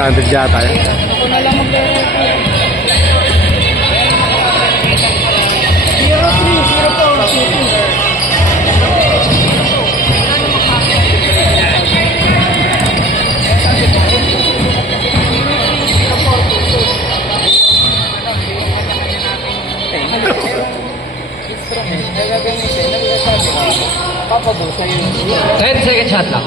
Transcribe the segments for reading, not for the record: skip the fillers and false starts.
600 yata yan. Ako na lang mag-record. 10 second shot lang.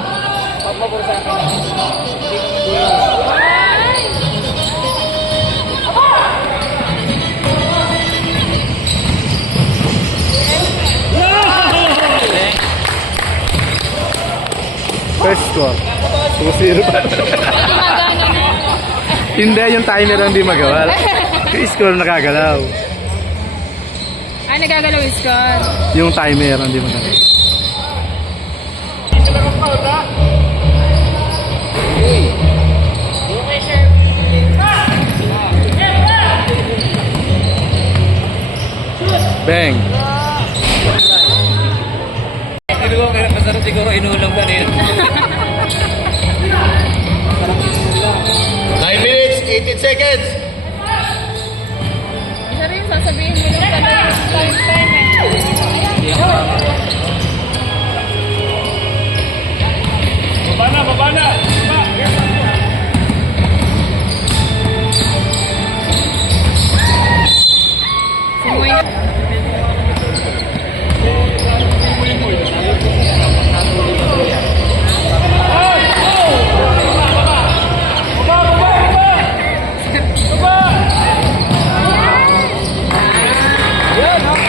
First score. 2-0 pa. Hindi, yung timer ang hindi magawa. Yung score nakagalaw. Ah, nagagalaw yung score. Yung timer ang hindi magawa. Bang! Hindi ko kaya masarap siguro inuulam kanina. 9 minutes, 18 seconds. Isa rin, sasabihin mo yung time eh. Baba na. Sumuy na.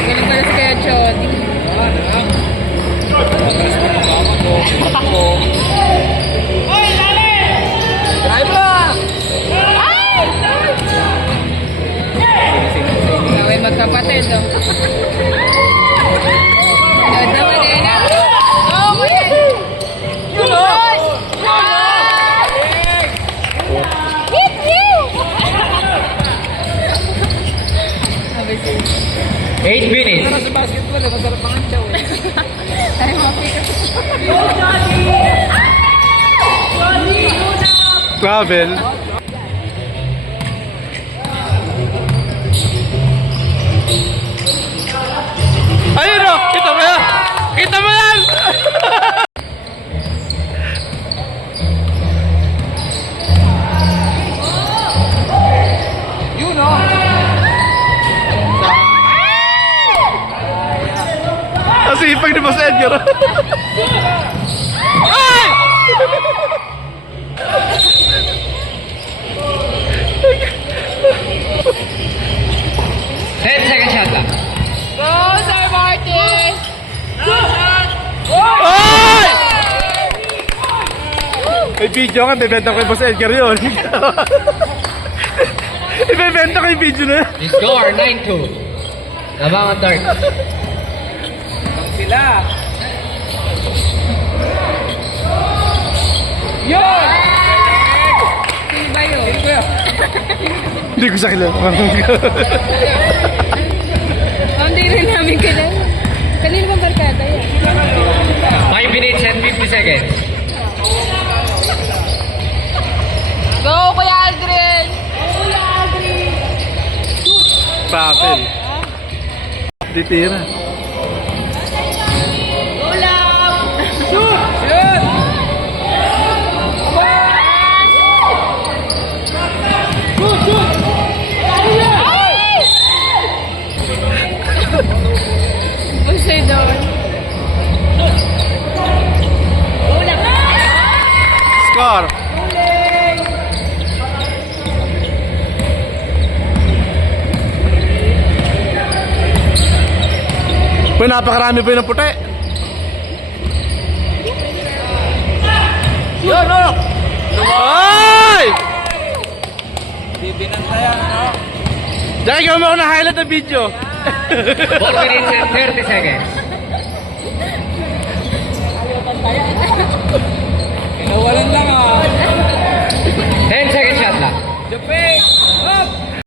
Galing pala si Kuya Chody. Gawin magkapatid, oh. Load naman eh na. Oh, kuya! Hit you! 8 minutes. Sa basketball, masarap ang anchaw eh. Ay, mapikas. Travel. Ayun o! Kita mo yan! Kita mo yan! Yun o. Nasipag ni Boss Edgar. Ay! 10 second shot lang. Go, Sir Martin! Ay! May video ka, bebenta ko kay Boss Edgar yun. Ibebenta ko yung video na yan. The score 9-2. Labangan Dark. Sila. Yun! Sino ba yun? Hindi ko sa kilala. Hindi rin namin kilala. Kanino bang barkada yan? 5 minutes and 50 seconds. Go, Kuya Aldrin! Kuya Aldrin! Travel. Titira. Go lang! Basta doon. Score. Uy, napakarami po yun ng puti. Yun o. Ay! Bibinantayan o. Diyan, ikaw mo ako na-highlight ng video. 4 minutes and 30 seconds.